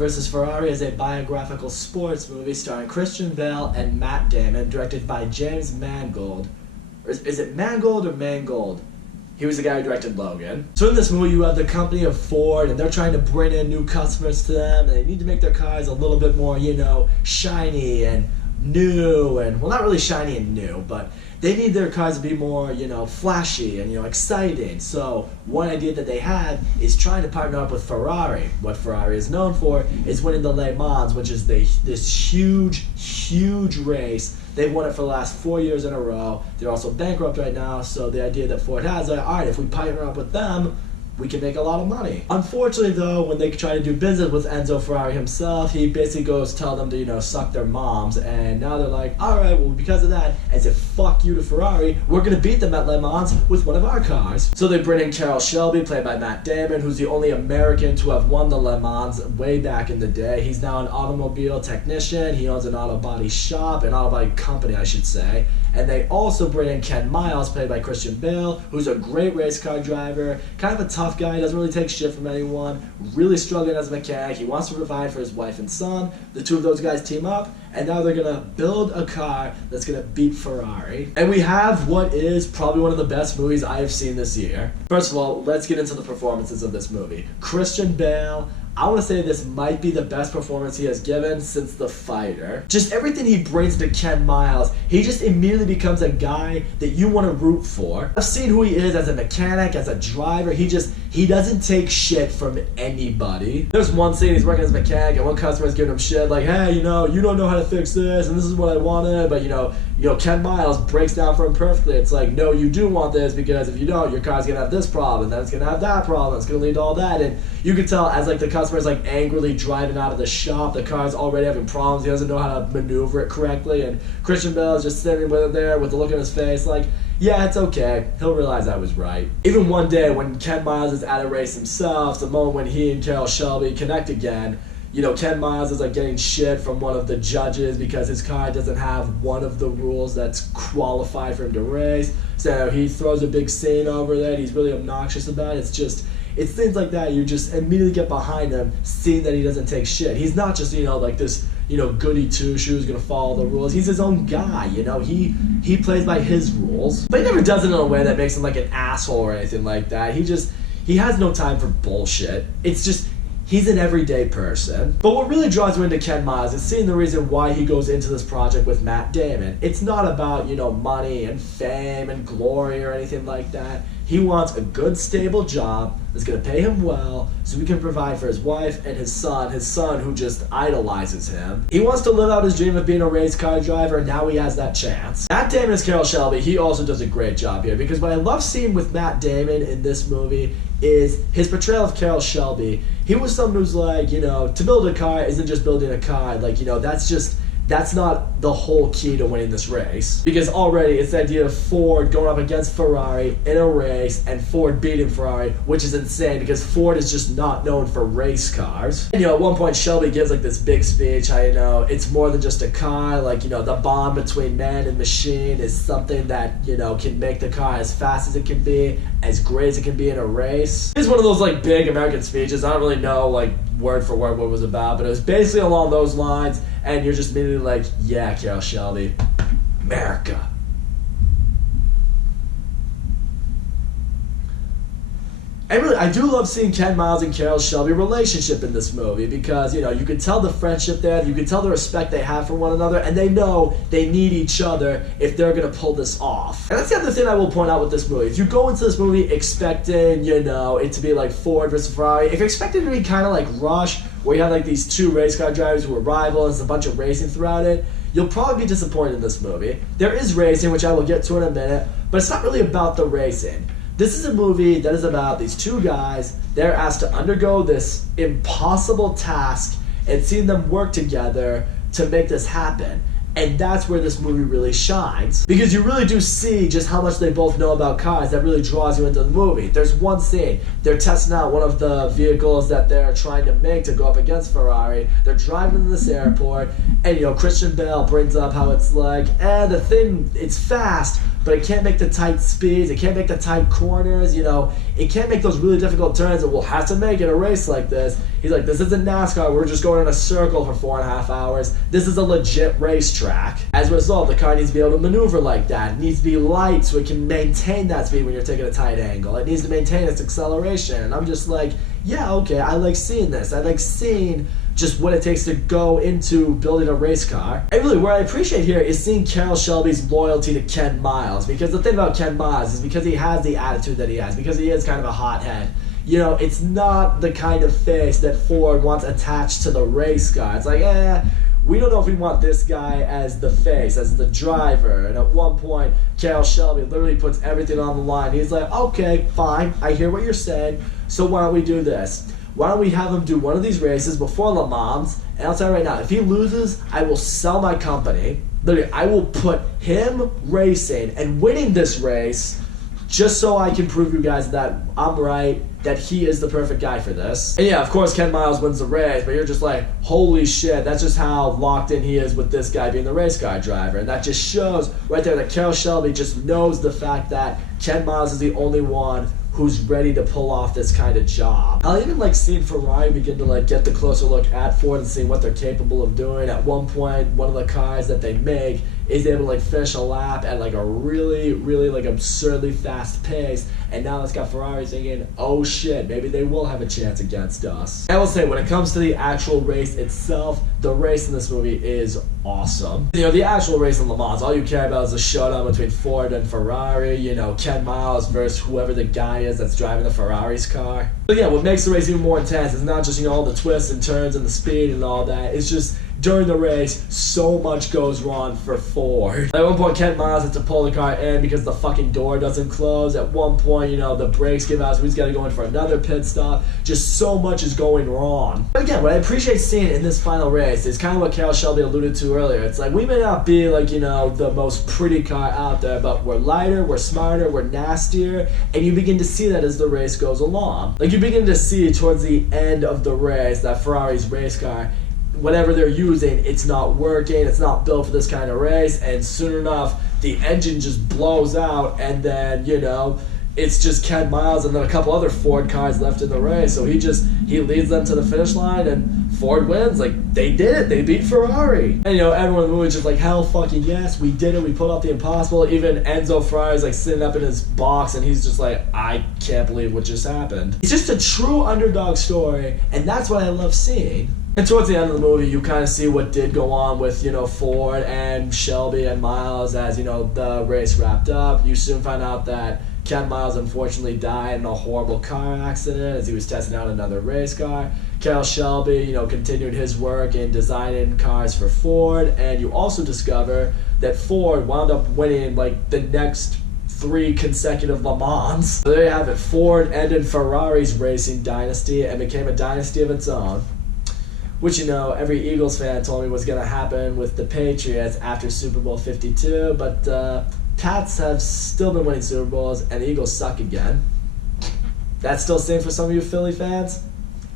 vs. Ferrari is a biographical sports movie starring Christian Bale and Matt Damon, directed by James Mangold. Or is it Mangold or Mangold? He was the guy who directed Logan. So in this movie, you have the company of Ford, and they're trying to bring in new customers to them, and they need to make their cars a little bit more, shiny and new, and, well, not really shiny and new, but they need their cars to be more, flashy and, exciting. So one idea that they had is trying to partner up with Ferrari. What Ferrari is known for is winning the Le Mans, which is this huge race. They've won it for the last 4 years in a row. They're also bankrupt right now, so the idea that Ford has, all right, if we partner up with them, we can make a lot of money. Unfortunately, though, when they try to do business with Enzo Ferrari himself, he basically goes tell them to, suck their moms, and now they're like, all right, well, because of that, as a fuck you to Ferrari, we're gonna beat them at Le Mans with one of our cars. So they bring in Carroll Shelby, played by Matt Damon, who's the only American to have won the Le Mans way back in the day. He's now an automobile technician. He owns an auto body shop, an auto body company, I should say. And they also bring in Ken Miles, played by Christian Bale, who's a great race car driver, kind of a tough guy, doesn't really take shit from anyone, really struggling as a mechanic. He wants to provide for his wife and son. The two of those guys team up, and now they're gonna build a car that's gonna beat Ferrari. And we have what is probably one of the best movies I have seen this year. First of all, let's get into the performances of this movie. Christian Bale, I want to say this might be the best performance he has given since The Fighter. Just everything he brings to Ken Miles, he just immediately becomes a guy that you want to root for. I've seen who he is as a mechanic, as a driver. He doesn't take shit from anybody. There's one scene he's working as a mechanic and one customer's giving him shit like, hey, you don't know how to fix this and this is what I wanted, but Ken Miles breaks down for him perfectly. It's like, no, you do want this, because if you don't, your car's gonna have this problem, and then it's gonna have that problem, it's gonna lead to all that. And you can tell as the customer's angrily driving out of the shop, the car's already having problems, he doesn't know how to maneuver it correctly, and Christian Bale is just sitting with it there with the look on his face like, yeah, it's okay, he'll realize I was right. Even one day when Ken Miles is at a race himself, the moment when he and Carroll Shelby connect again, Ken Miles is getting shit from one of the judges because his car doesn't have one of the rules that's qualified for him to race. So he throws a big scene over that he's really obnoxious about. It's things like that. You just immediately get behind him, seeing that he doesn't take shit. He's not just, this, goody two-shoes gonna follow the rules. He's his own guy, He plays by his rules. But he never does it in a way that makes him an asshole or anything like that. He has no time for bullshit. It's just, he's an everyday person. But what really draws you into Ken Miles is seeing the reason why he goes into this project with Matt Damon. It's not about, money and fame and glory or anything like that. He wants a good, stable job that's going to pay him well so he can provide for his wife and his son who just idolizes him. He wants to live out his dream of being a race car driver, and now he has that chance. Matt Damon as Carroll Shelby, he also does a great job here, because what I love seeing with Matt Damon in this movie is his portrayal of Carroll Shelby. He was someone who's to build a car isn't just building a car, that's not the whole key to winning this race. Because already it's the idea of Ford going up against Ferrari in a race and Ford beating Ferrari, which is insane because Ford is just not known for race cars. And at one point Shelby gives this big speech how it's more than just a car, the bond between man and machine is something that can make the car as fast as it can be, as great as it can be in a race. It's one of those big American speeches. I don't really know word for word what it was about, but it was basically along those lines, and you're just immediately yeah, Carroll Shelby, America. And really, I do love seeing Ken Miles and Carroll Shelby relationship in this movie because, you can tell the friendship there, you can tell the respect they have for one another, and they know they need each other if they're going to pull this off. And that's the other thing I will point out with this movie. If you go into this movie expecting, it to be Ford versus Ferrari, if you're expecting it to be kind of like Rush, where you have these two race car drivers who are rivals, a bunch of racing throughout it, you'll probably be disappointed in this movie. There is racing, which I will get to in a minute, but it's not really about the racing. This is a movie that is about these two guys. They're asked to undergo this impossible task and seeing them work together to make this happen. And that's where this movie really shines. Because you really do see just how much they both know about cars that really draws you into the movie. There's one scene, they're testing out one of the vehicles that they're trying to make to go up against Ferrari. They're driving to this airport, and Christian Bale brings up how it's the thing, it's fast, but it can't make the tight speeds, it can't make the tight corners, you know, it can't make those really difficult turns that we'll have to make in a race like this. He's like, this isn't NASCAR, we're just going in a circle for 4.5 hours. This is a legit racetrack. As a result, the car needs to be able to maneuver like that. It needs to be light so it can maintain that speed when you're taking a tight angle. It needs to maintain its acceleration. And I'm just like, yeah, okay, I like seeing this. I like seeing just what it takes to go into building a race car. And really, what I appreciate here is seeing Carroll Shelby's loyalty to Ken Miles, because the thing about Ken Miles is because he has the attitude that he has, because he is kind of a hothead. You know, it's not the kind of face that Ford wants attached to the race car. It's like, we don't know if we want this guy as the face, as the driver. And at one point, Carroll Shelby literally puts everything on the line. He's like, okay, fine, I hear what you're saying, so why don't we do this? Why don't we have him do one of these races before Le Mans? And I'll tell you right now, if he loses, I will sell my company. Literally, I will put him racing and winning this race just so I can prove you guys that I'm right, that he is the perfect guy for this. And yeah, of course, Ken Miles wins the race, but you're just like, holy shit, that's just how locked in he is with this guy being the race car driver. And that just shows right there that Carroll Shelby just knows the fact that Ken Miles is the only one who's ready to pull off this kind of job. I'll even like seeing Ferrari begin to like get the closer look at Ford and seeing what they're capable of doing. At one point, one of the cars that they make is able to like finish a lap at like a really, really like absurdly fast pace. And now it's got Ferrari thinking, oh shit, maybe they will have a chance against us. I will say, when it comes to the actual race itself, the race in this movie is awesome. You know, the actual race in Le Mans, all you care about is the showdown between Ford and Ferrari, you know, Ken Miles versus whoever the guy is that's driving the Ferrari's car. But yeah, what makes the race even more intense is not just, you know, all the twists and turns and the speed and all that. It's just, during the race, so much goes wrong for Ford. At one point, Ken Miles has to pull the car in because the fucking door doesn't close. At one point, you know, the brakes give out, so he's got to go in for another pit stop. Just so much is going wrong. But again, what I appreciate seeing in this final race is kind of what Carroll Shelby alluded to earlier. It's like, we may not be like, you know, the most pretty car out there, but we're lighter, we're smarter, we're nastier, and you begin to see that as the race goes along. Like, you begin to see towards the end of the race that Ferrari's race car, whatever they're using, it's not working, it's not built for this kind of race, and soon enough, the engine just blows out, and then, you know, it's just Ken Miles and then a couple other Ford cars left in the race, so he leads them to the finish line, and Ford wins. Like, they did it, they beat Ferrari. And, you know, everyone in the movie is just like, hell fucking yes, we did it, we pulled off the impossible. Even Enzo Ferrari's like sitting up in his box, and he's just like, I can't believe what just happened. It's just a true underdog story, and that's what I love seeing. And towards the end of the movie, you kind of see what did go on with, you know, Ford and Shelby and Miles as, you know, the race wrapped up. You soon find out that Ken Miles unfortunately died in a horrible car accident as he was testing out another race car. Carroll Shelby, you know, continued his work in designing cars for Ford, and you also discover that Ford wound up winning, like, the next 3 consecutive Le Mans. So there you have it. Ford ended Ferrari's racing dynasty and became a dynasty of its own. Which, you know, every Eagles fan told me was going to happen with the Patriots after Super Bowl 52, but Pats have still been winning Super Bowls, and the Eagles suck again. That's still same for some of you Philly fans?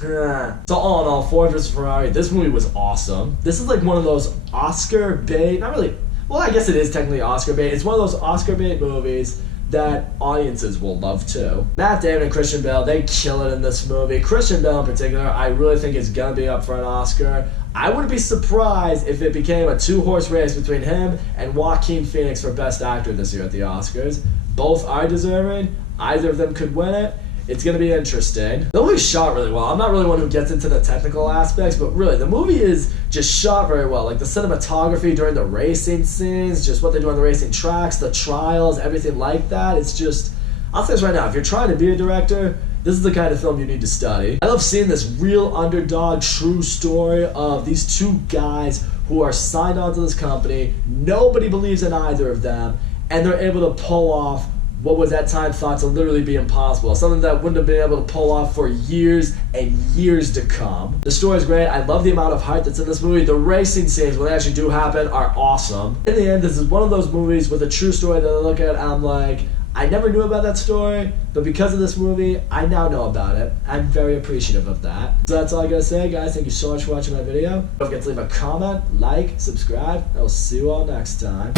So all in all, Ford vs. Ferrari, this movie was awesome. This is like one of those Oscar bait, not really, well, I guess it is technically Oscar bait. It's one of those Oscar bait movies that audiences will love too. Matt Damon and Christian Bale, they kill it in this movie. Christian Bale in particular, I really think is gonna be up for an Oscar. I wouldn't be surprised if it became a 2-horse race between him and Joaquin Phoenix for Best Actor this year at the Oscars. Both are deserving. Either of them could win it. It's going to be interesting. The movie's shot really well. I'm not really one who gets into the technical aspects, but really, the movie is just shot very well. Like, the cinematography during the racing scenes, just what they do on the racing tracks, the trials, everything like that. It's just, I'll say this right now, if you're trying to be a director, this is the kind of film you need to study. I love seeing this real underdog, true story of these 2 guys who are signed on to this company. Nobody believes in either of them, and they're able to pull off what was at time thought to literally be impossible. Something that wouldn't have been able to pull off for years and years to come. The story is great. I love the amount of heart that's in this movie. The racing scenes, when they actually do happen, are awesome. In the end, this is one of those movies with a true story that I look at and I'm like, I never knew about that story, but because of this movie, I now know about it. I'm very appreciative of that. So that's all I gotta say, guys. Thank you so much for watching my video. Don't forget to leave a comment, like, subscribe, and I'll see you all next time.